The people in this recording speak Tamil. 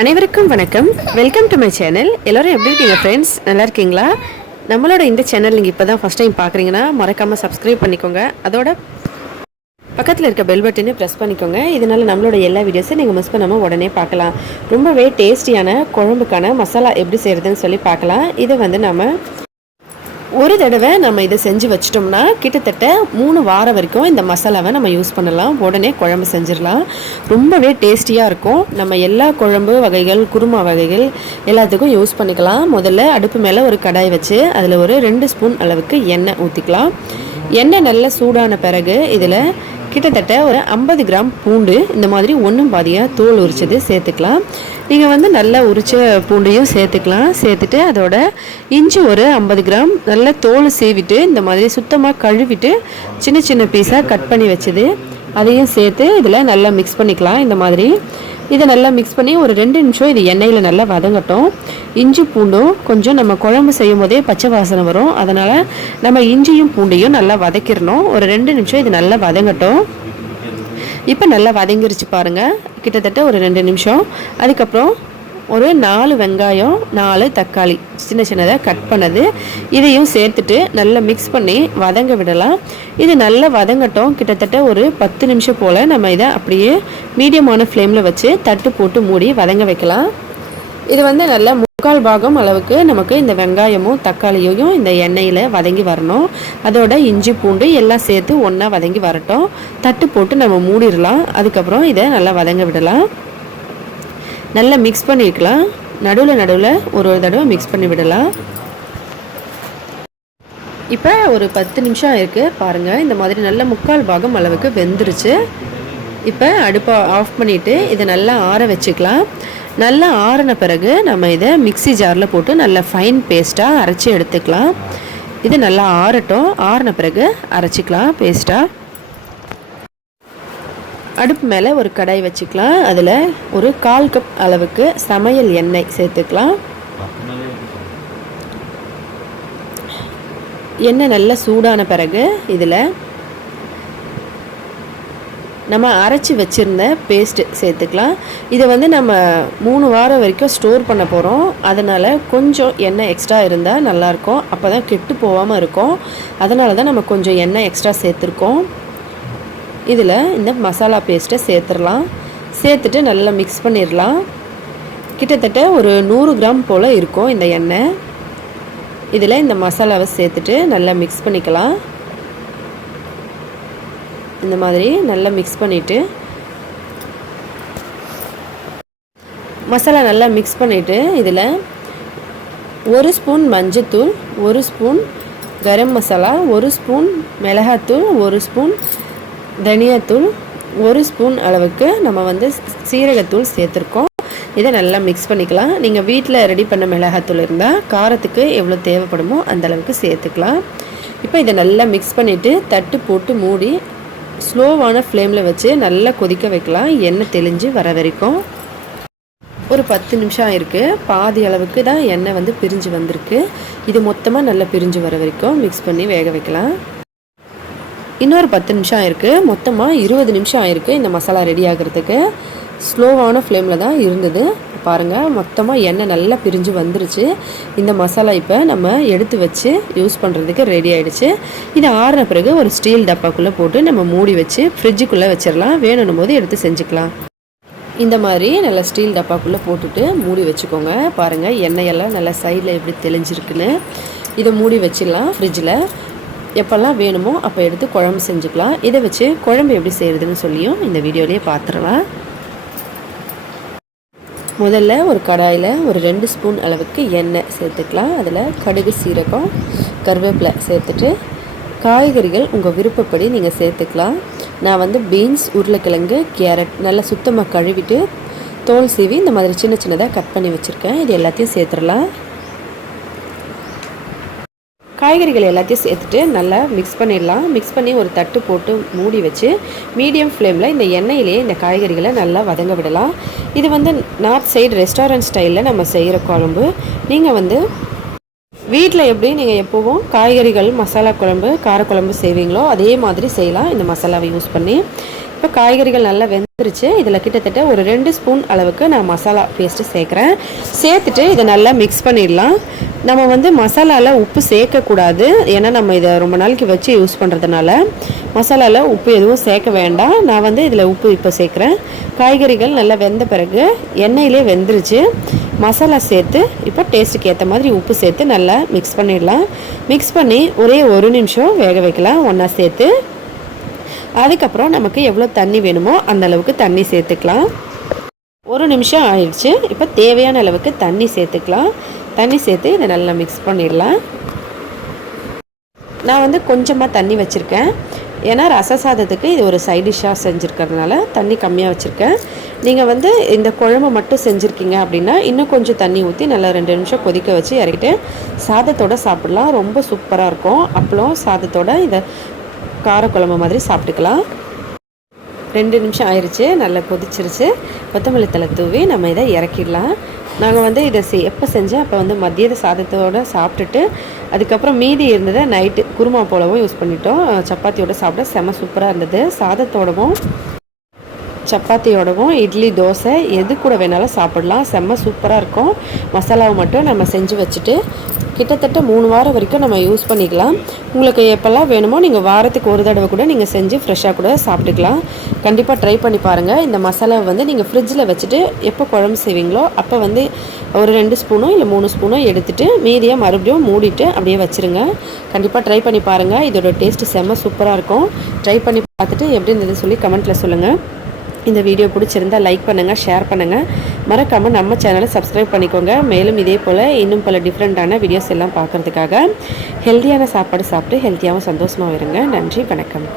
அனைவருக்கும் வணக்கம். Welcome to my channel. எல்லோரும் எப்படி இருக்கீங்க ஃப்ரெண்ட்ஸ்? நல்லா இருக்கீங்களா? நம்மளோட இந்த சேனல் நீங்கள் இப்போ தான் ஃபஸ்ட் டைம் பார்க்குறீங்கன்னா மறக்காமல் சப்ஸ்கிரைப் பண்ணிக்கோங்க. அதோட பக்கத்தில் இருக்க பெல் பட்டனை ப்ரெஸ் பண்ணிக்கோங்க. இதனால் நம்மளோட எல்லா வீடியோஸும் நீங்கள் மிஸ் பண்ணாமல் உடனே பார்க்கலாம். ரொம்பவே டேஸ்டியான குழம்புக்கான மசாலா எப்படி செய்கிறதுன்னு சொல்லி பார்க்கலாம். இதை வந்து நம்ம ஒரு தடவை நம்ம இதை செஞ்சு வச்சிட்டோம்னா கிட்டத்தட்ட 3 வாரம் வரைக்கும் இந்த மசாலாவை நம்ம யூஸ் பண்ணலாம். உடனே குழம்பு செஞ்சிடலாம். ரொம்பவே டேஸ்டியாக இருக்கும். நம்ம எல்லா குழம்பு வகைகள், குருமா வகைகள் எல்லாத்துக்கும் யூஸ் பண்ணிக்கலாம். முதல்ல அடுப்பு மேலே ஒரு கடாய் வச்சு அதில் ஒரு 2 ஸ்பூன் அளவுக்கு எண்ணெய் ஊற்றிக்கலாம். எண்ணெய் நல்லா சூடான பிறகு இதில் கிட்டத்தட்ட ஒரு 50 கிராம் பூண்டு இந்த மாதிரி ஒன்றும் பாதியாக தோல் உரிச்சது சேர்த்துக்கலாம். நீங்கள் வந்து நல்லா உரிச்ச பூண்டையும் சேர்த்துக்கலாம். சேர்த்துட்டு அதோட இஞ்சி ஒரு 50 கிராம் நல்லா தோல் சீவிட்டு இந்த மாதிரி சுத்தமாக கழுவிட்டு சின்ன சின்ன பீஸாக கட் பண்ணி வச்சது அதையும் சேர்த்து இதில் நல்லா மிக்ஸ் பண்ணிக்கலாம். இந்த மாதிரி இதை நல்லா மிக்ஸ் பண்ணி ஒரு 2 நிமிஷம் இது எண்ணெயில் நல்லா வதங்கட்டும். இஞ்சி பூண்டும் கொஞ்சம் நம்ம குழம்பு செய்யும் போதே பச்சை வாசனை வரும். அதனால் நம்ம இஞ்சியும் பூண்டையும் நல்லா வதக்கிடணும். ஒரு 2 நிமிஷம் இது நல்லா வதங்கட்டும். இப்போ நல்லா வதங்கிருச்சு பாருங்கள். கிட்டத்தட்ட ஒரு 2 நிமிஷம். அதுக்கப்புறம் ஒரு 4 வெங்காயம், 4 தக்காளி சின்ன சின்னதாக கட் பண்ணது இதையும் சேர்த்துட்டு நல்லா மிக்ஸ் பண்ணி வதங்க விடலாம். இது நல்லா வதங்கட்டும். கிட்டத்தட்ட ஒரு 10 நிமிஷம் போல் நம்ம இதை அப்படியே மீடியமான ஃப்ளேமில் வச்சு தட்டு போட்டு மூடி வதங்க வைக்கலாம். இது வந்து நல்லா 3/4 பாகம் அளவுக்கு நமக்கு இந்த வெங்காயமும் தக்காளியையும் இந்த எண்ணெயில் வதங்கி வரணும். அதோட இஞ்சி பூண்டு எல்லாம் சேர்த்து ஒன்றா வதங்கி வரட்டும். தட்டு போட்டு நம்ம மூடிடலாம். அதுக்கப்புறம் இதை நல்லா வதங்க விடலாம். நல்லா மிக்ஸ் பண்ணிக்கலாம். நடுவில் ஒரு தடவை மிக்ஸ் பண்ணி விடலாம். இப்போ ஒரு 10 நிமிஷம் இருக்குது பாருங்கள். இந்த மாதிரி நல்லா 3/4 பாகம் அளவுக்கு வெந்துருச்சு. இப்போ அடுப்பை ஆஃப் பண்ணிவிட்டு இதை நல்லா ஆற வச்சுக்கலாம். நல்லா ஆறின பிறகு நம்ம இதை மிக்ஸி ஜாரில் போட்டு நல்லா ஃபைன் பேஸ்ட்டாக அரைச்சி எடுத்துக்கலாம். இது நல்லா ஆறட்டும். ஆறின பிறகு அரைச்சிக்கலாம் பேஸ்ட்டாக. அடுப்பு மேலே ஒரு கடாய் வச்சுக்கலாம். அதில் ஒரு 1/4 கப் அளவுக்கு சமையல் எண்ணெய் சேர்த்துக்கலாம். எண்ணெய் நல்லா சூடான பிறகு இதில் நம்ம அரைச்சி வச்சுருந்த பேஸ்ட்டு சேர்த்துக்கலாம். இதை வந்து நம்ம 3 வாரம் வரைக்கும் ஸ்டோர் பண்ண போகிறோம். அதனால் கொஞ்சம் எண்ணெய் எக்ஸ்ட்ரா இருந்தால் நல்லாயிருக்கும். அப்போ தான் கெட்டு போகாமல் இருக்கும். அதனால தான் நம்ம கொஞ்சம் எண்ணெய் எக்ஸ்ட்ரா சேர்த்துருக்கோம். இதில் இந்த மசாலா பேஸ்ட்டை சேர்த்துடலாம். சேர்த்துட்டு நல்லா மிக்ஸ் பண்ணிடலாம். கிட்டத்தட்ட ஒரு 100 கிராம் போல் இருக்கும் இந்த எண்ணெய். இதில் இந்த மசாலாவை சேர்த்துட்டு நல்லா மிக்ஸ் பண்ணிக்கலாம். இந்த மாதிரி நல்லா மிக்ஸ் பண்ணிவிட்டு மசாலா நல்லா மிக்ஸ் பண்ணிவிட்டு இதில் 1 ஸ்பூன் மஞ்சத்தூள், 1 ஸ்பூன் கரம் மசாலா, 1 ஸ்பூன் மிளகாத்தூள், 1 ஸ்பூன் தனியாத்தூள், 1 ஸ்பூன் அளவுக்கு நம்ம வந்து சீரகத்தூள் சேர்த்துருக்கோம். இதை நல்லா மிக்ஸ் பண்ணிக்கலாம். நீங்கள் வீட்டில் ரெடி பண்ண மிளகாத்தூள் இருந்தால் காரத்துக்கு எவ்வளோ தேவைப்படுமோ அந்தளவுக்கு சேர்த்துக்கலாம். இப்போ இதை நல்லா மிக்ஸ் பண்ணிவிட்டு தட்டு போட்டு மூடி ஸ்லோவான ஃப்ளேமில் வச்சு நல்லா கொதிக்க வைக்கலாம். எண்ணெய் தெளிஞ்சு வர வரைக்கும் ஒரு 10 நிமிஷம் இருக்குது. பாதி அளவுக்கு தான் எண்ணெய் வந்து பிரிஞ்சு வந்திருக்கு. இது மொத்தமாக நல்லா பிரிஞ்சு வர வரைக்கும் மிக்ஸ் பண்ணி வேக வைக்கலாம். இன்னொரு 10 நிமிஷம் இருக்குது. மொத்தமாக 20 நிமிஷம் ஆயிருக்கு இந்த மசாலா ரெடி ஆகிறதுக்கு. ஸ்லோவான ஃப்ளேமில் தான் இருந்தது. பாருங்கள், மொத்தமாக எண்ணெய் நல்லா பிரிஞ்சு வந்துருச்சு. இந்த மசாலா இப்போ நம்ம எடுத்து வச்சு யூஸ் பண்ணுறதுக்கு ரெடி ஆகிடுச்சு. இது ஆறின பிறகு ஒரு ஸ்டீல் டப்பாக்குள்ளே போட்டு நம்ம மூடி வச்சு ஃப்ரிட்ஜுக்குள்ளே வச்சிடலாம். வேணும் போது எடுத்து செஞ்சுக்கலாம். இந்த மாதிரி நல்லா ஸ்டீல் டப்பாக்குள்ளே போட்டுட்டு மூடி வச்சுக்கோங்க. பாருங்கள், எண்ணெயெல்லாம் நல்லா சைடில் எப்படி தெளிஞ்சிருக்குன்னு. இதை மூடி வச்சிடலாம். ஃப்ரிட்ஜில் எப்போல்லாம் வேணுமோ அப்போ எடுத்து குழம்பு செஞ்சுக்கலாம். இதை வச்சு குழம்பு எப்படி செய்கிறதுன்னு சொல்லியும் இந்த வீடியோலேயே பார்த்துடலாம். முதல்ல ஒரு கடாயில் ஒரு 2 ஸ்பூன் அளவுக்கு எண்ணெய் சேர்த்துக்கலாம். அதில் கடுகு, சீரகம், கருவேப்பிலை சேர்த்துட்டு காய்கறிகள் உங்கள் விருப்பப்படி நீங்கள் சேர்த்துக்கலாம். நான் வந்து பீன்ஸ், உருளைக்கிழங்கு, கேரட் நல்லா சுத்தமாக கழுவிட்டு தோல் சீவி இந்த மாதிரி சின்ன சின்னதாக கட் பண்ணி வச்சுருக்கேன். இது எல்லாத்தையும் சேர்த்துடலாம். காய்கறிகள் எல்லாத்தையும் சேர்த்துட்டு நல்லா மிக்ஸ் பண்ணிடலாம். மிக்ஸ் பண்ணி ஒரு தட்டு போட்டு மூடி வச்சு மீடியம் ஃப்ளேமில் இந்த எண்ணெயிலேயே இந்த காய்கறிகளை நல்லா வதங்க விடலாம். இது வந்து நார்த் சைடு ரெஸ்டாரண்ட் ஸ்டைலில் நம்ம செய்கிற குழம்பு. நீங்கள் வந்து வீட்டில் எப்படி நீங்கள் எப்போவும் காய்கறிகள் மசாலா குழம்பு காரக்குழம்பு செய்வீங்களோ அதே மாதிரி செய்யலாம் இந்த மசாலாவை யூஸ் பண்ணி. இப்போ காய்கறிகள் நல்லா வெந்துருச்சு. இதில் கிட்டத்தட்ட ஒரு 2 ஸ்பூன் அளவுக்கு நான் மசாலா பேஸ்ட்டு சேர்க்குறேன். சேர்த்துட்டு இதை நல்லா மிக்ஸ் பண்ணிடலாம். நம்ம வந்து மசாலாவில் உப்பு சேர்க்கக்கூடாது, ஏன்னா நம்ம இதை ரொம்ப நாளைக்கு வச்சு யூஸ் பண்ணுறதுனால மசாலாவில் உப்பு எதுவும் சேர்க்க வேண்டாம். நான் வந்து இதில் உப்பு இப்போ சேர்க்குறேன். காய்கறிகள் நல்லா வெந்த பிறகு எண்ணெயிலே வெந்துருச்சு. மசாலா சேர்த்து இப்போ டேஸ்ட்டுக்கு ஏற்ற மாதிரி உப்பு சேர்த்து நல்லா மிக்ஸ் பண்ணிடலாம். மிக்ஸ் பண்ணி ஒரே 1 நிமிஷம் வேக வைக்கலாம் ஒன்றா சேர்த்து. அதுக்கப்புறம் நமக்கு எவ்வளோ தண்ணி வேணுமோ அந்த அளவுக்கு தண்ணி சேர்த்துக்கலாம். 1 நிமிஷம் ஆயிடுச்சு. இப்போ தேவையான அளவுக்கு தண்ணி சேர்த்துக்கலாம். தண்ணி சேர்த்து இதை நல்லா மிக்ஸ் பண்ணிடலாம். நான் வந்து கொஞ்சமாக தண்ணி வச்சுருக்கேன், ஏன்னா ரச சாதத்துக்கு இது ஒரு சைட் டிஷ்ஷாக செஞ்சுருக்கிறதுனால தண்ணி கம்மியாக வச்சுருக்கேன். நீங்கள் வந்து இந்த குழம்பு மட்டும் செஞ்சுருக்கீங்க அப்படின்னா இன்னும் கொஞ்சம் தண்ணி ஊற்றி நல்லா 2 நிமிஷம் கொதிக்க வச்சு இறக்கிட்டு சாதத்தோடு சாப்பிட்லாம். ரொம்ப சூப்பராக இருக்கும். அப்பளம் சாதத்தோடு இதை காரக்குழம்பு மாதிரி சாப்பிட்டுக்கலாம். 2 நிமிஷம் ஆயிடுச்சு, நல்லா கொதிச்சிருச்சு. கொத்தமல்லி தழை தூவி நம்ம இதை இறக்கிடலாம். நாங்கள் வந்து இதை எப்போ செஞ்சேன் அப்போ வந்து மதியத்தை சாதத்தோடு சாப்பிட்டுட்டு அதுக்கப்புறம் மீதி இருந்ததை நைட்டு குருமா போலவும் யூஸ் பண்ணிட்டோம். சப்பாத்தியோடு சாப்பிட செம சூப்பராக இருந்தது. சாதத்தோடவும் சப்பாத்தியோடவும் இட்லி தோசை எது கூட வேணாலும் சாப்பிடலாம். செம்ம சூப்பராக இருக்கும். மசாலாவை மட்டும் நம்ம செஞ்சு வச்சுட்டு கிட்டத்தட்ட 3 வாரம் வரைக்கும் நம்ம யூஸ் பண்ணிக்கலாம். உங்களுக்கு எப்போல்லாம் வேணுமோ நீங்கள் வாரத்துக்கு ஒரு தடவை கூட நீங்கள் செஞ்சு ஃப்ரெஷ்ஷாக கூட சாப்பிட்டுக்கலாம். கண்டிப்பாக ட்ரை பண்ணி பாருங்கள். இந்த மசாலாவை வந்து நீங்கள் ஃப்ரிட்ஜில் வச்சுட்டு எப்போ குழம்பு செய்வீங்களோ அப்போ வந்து ஒரு 2 ஸ்பூனோ இல்லை 3 ஸ்பூனோ எடுத்துகிட்டு மீதியாக மறுபடியும் மூடிட்டு அப்படியே வச்சுருங்க. கண்டிப்பாக ட்ரை பண்ணி பாருங்கள். இதோட டேஸ்ட்டு செம்ம சூப்பராக இருக்கும். ட்ரை பண்ணி பார்த்துட்டு எப்படி இருந்தது சொல்லி கமெண்ட்டில் சொல்லுங்கள். இந்த வீடியோ பிடிச்சிருந்தால் லைக் பண்ணுங்கள், ஷேர் பண்ணுங்கள். மறக்காமல் நம்ம சேனலை சப்ஸ்கிரைப் பண்ணிக்கோங்க. மேலும் இதே போல் இன்னும் பல டிஃப்ரெண்ட்டான வீடியோஸ் எல்லாம் பார்க்குறதுக்காக ஹெல்த்தியான சாப்பாடு சாப்பிட்டு ஹெல்த்தியாகவும் சந்தோஷமாக இருங்க. நன்றி, வணக்கம்.